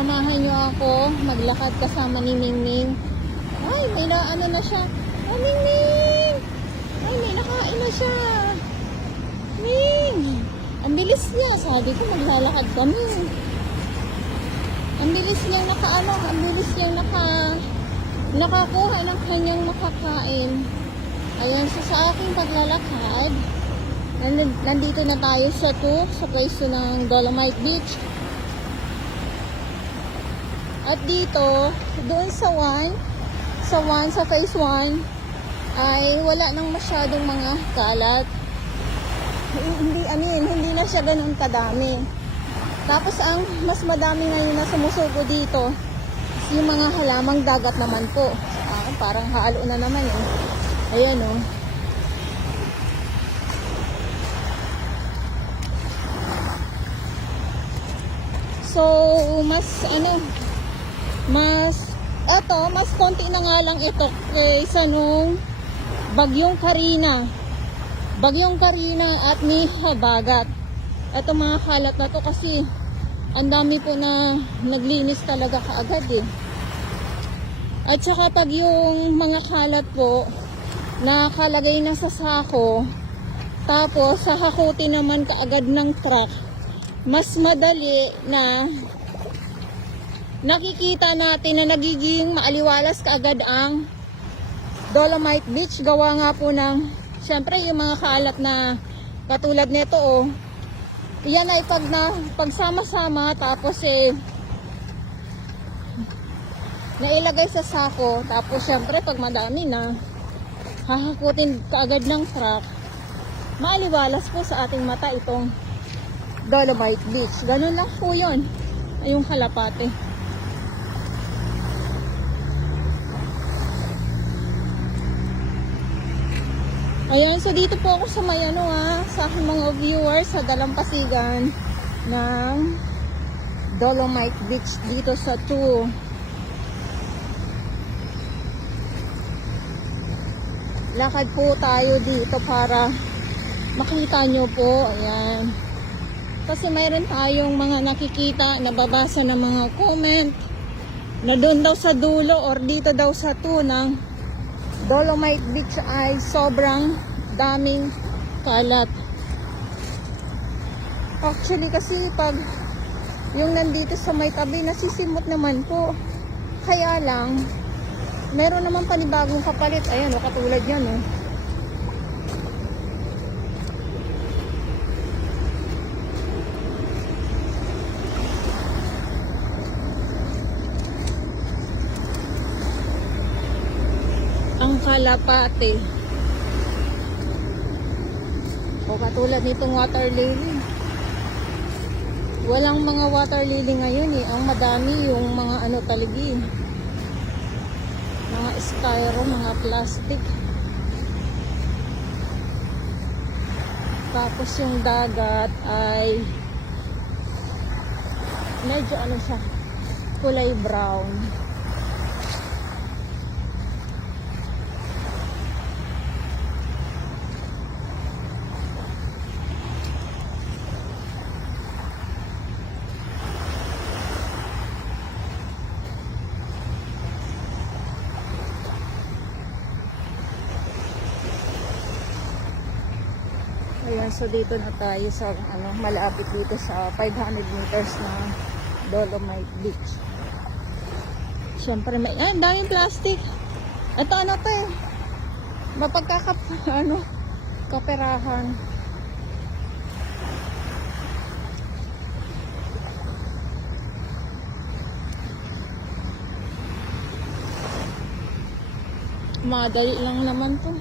Samahan nyo ako maglakad kasama ni Mingming. Ay, may ano na siya. Oh, Mingming! Ay, may nakain na siya. Ming! Ang bilis niya. Sabi ko, maglalakad kami. Ang bilis niyang ang bilis niyang nakakuha ng kanyang makakain. Ayan, so sa aking paglalakad, nandito na tayo sa pwesto ng Dolomite Beach. At dito, doon sa phase 1, ay wala nang masyadong mga kalat. Hindi na siya ganun kadami. Tapos ang mas madami ngayon na sumusugo dito, yung mga halamang dagat naman po. Parang halo na naman eh. Ayan oh. So, mas konti na nga lang ito kaysa nung Bagyong Karina at may habagat. Ito mga kalat na to kasi ang dami po na naglinis talaga kaagad eh. At saka pag yung mga kalat po nakalagay na sa sako, tapos sahakutin naman kaagad ng truck, mas madali na nakikita natin na nagiging maaliwalas kaagad ang Dolomite Beach. Gawa nga po ng, syempre yung mga kalat na katulad nito oh, yan ay pagsama-sama, tapos nailagay sa sako, tapos syempre pag madami na hahakutin kaagad ng truck, maaliwalas po sa ating mata itong Dolomite Beach. Ganun lang po yun, yung Kalapate. Ayan, so dito po ako sa may sa aking mga viewers sa dalampasigan ng Dolomite Beach dito sa 2. Lakad po tayo dito para makita nyo po. Ayan. Kasi mayroon tayong mga nakikita, nababasa ng mga comment na doon daw sa dulo or dito daw sa 2 ng Dolomite Beach ay sobrang daming kalat. Actually kasi pag yung nandito sa may tabi nasisimot naman po. Kaya lang meron naman panibagong kapalit. Ayan, katulad yan oh. Ang Kalapate. O katulad nitong water lily. Walang mga water lily ngayon eh. Ang madami yung mga taligi. Mga styro, mga plastic. Tapos yung dagat ay medyo siya, kulay brown. Ayan, so dito na tayo sa malapit dito sa 500 meters na Dolomite Beach. Siyempre may daming plastic. Ito to eh. Kaperahan. Madali lang naman to.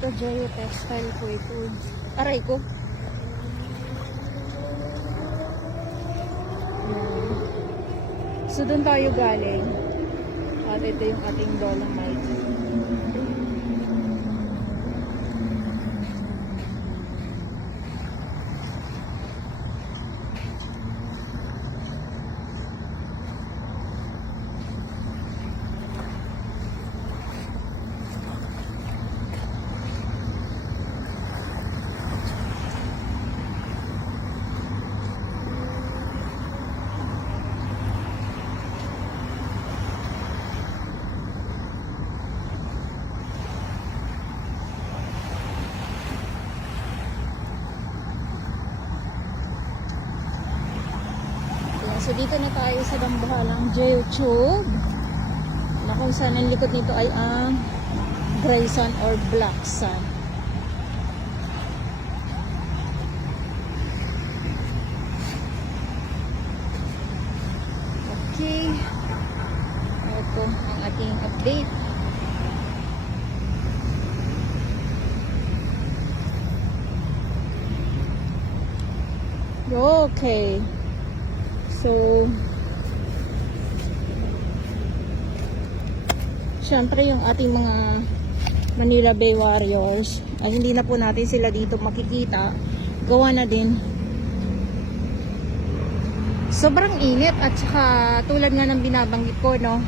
Ito, Joyo Textile po ito. Aray ko. So doon tayo galing. At ito yung ating Dolomite. So dito na tayo sa dambuhalang Geotube na kung saan ang likod nito ay ang gray sand or black sand. Okay, ito ang ating update. Okay. So, syempre yung ating mga Manila Bay Warriors ay hindi na po natin sila dito makikita. Gawa na din sobrang init at saka tulad nga ng binabanggit ko, no,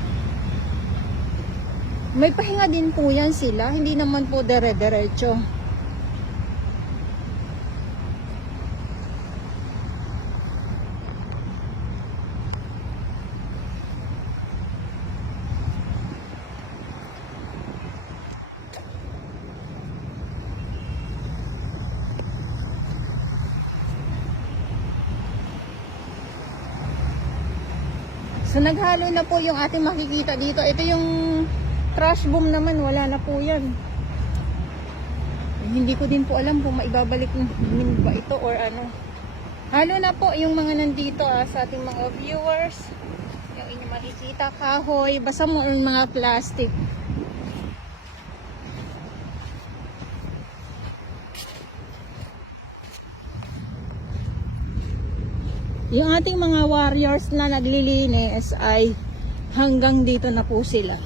may pahinga din po yan sila, hindi naman po dire-diretso. So naghalo na po yung ating makikita dito. Ito yung trash boom naman, wala na po yan. Hindi ko din po alam kung maibabalik din ba ito or ano. Halo na po yung mga nandito sa ating mga viewers. Yung inyong makikita, kahoy, basta mo yung mga plastic. Yung ating mga warriors na naglilinis ay hanggang dito na po sila.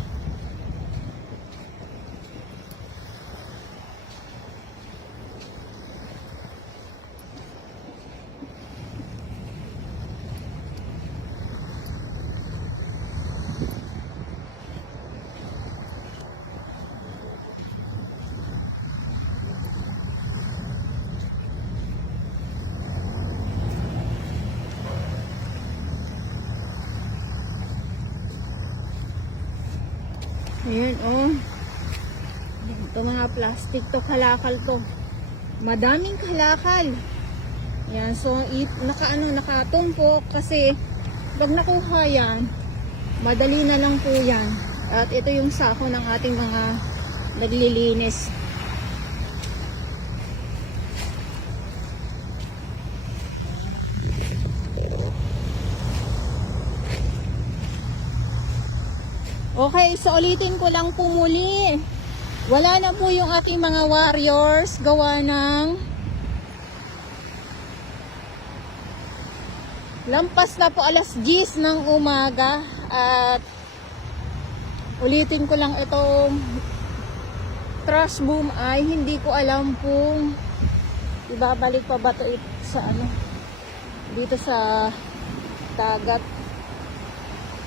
Ayan, oh. Ito mga plastic to, kalakal to. Madaming kalakal. Ayan, so nakatumpok kasi pag nakuha yan, madali na lang po yan. At ito yung sako ng ating mga naglilinis. Okay, so ulitin ko lang po muli. Wala na po yung aking mga warriors gawa ng lampas na po alas 10 ng umaga. At ulitin ko lang, itong trash boom ay hindi ko alam kung ibabalik pa ba ito sa dito sa dagat.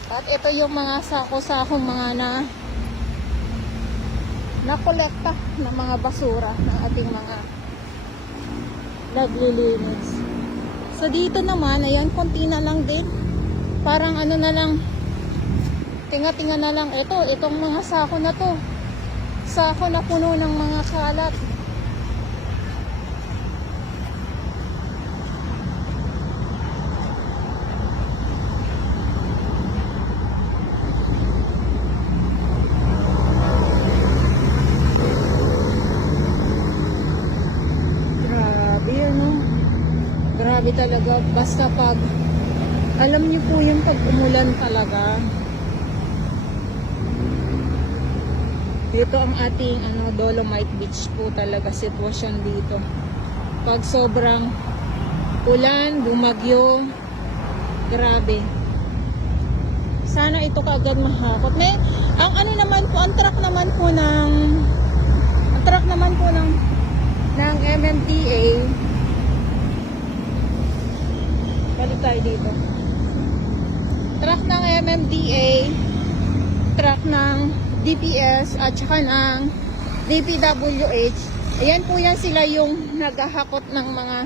At ito yung mga sako-sakong mga nakolekta ng mga basura ng ating mga naglilinis. So dito naman, ayan, konti na lang din. Parang na lang, tinga-tinga na lang. Itong mga sako na to. Sako na puno ng mga kalat. Grabe talaga, basta pag alam niyo po yung pag umulan talaga, dito ang ating Dolomite Beach po talaga sitwasyon dito. Pag sobrang ulan, bumagyo, grabe. Sana ito kaagad mahakot. May, ang ano naman po, ang truck naman po ng MMDA. Balik tayo dito. Truck ng MMDA, truck ng DPS, at saka ng DPWH. Ayan po yan sila yung naghahakot ng mga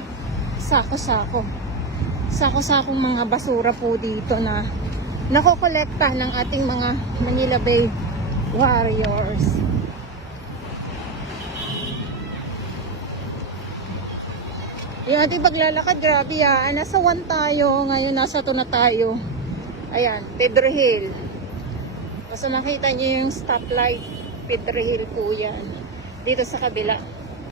sako-sako. Sako-sakong mga basura po dito na nakokolekta ng ating mga Manila Bay Warriors. Yung ating paglalakad, grabe yan. Nasa 1 tayo, ngayon nasa 2 na tayo. Ayan, Pedro Hill. Basta makita nyo yung stoplight, Pedro Hill po yan. Dito sa kabila.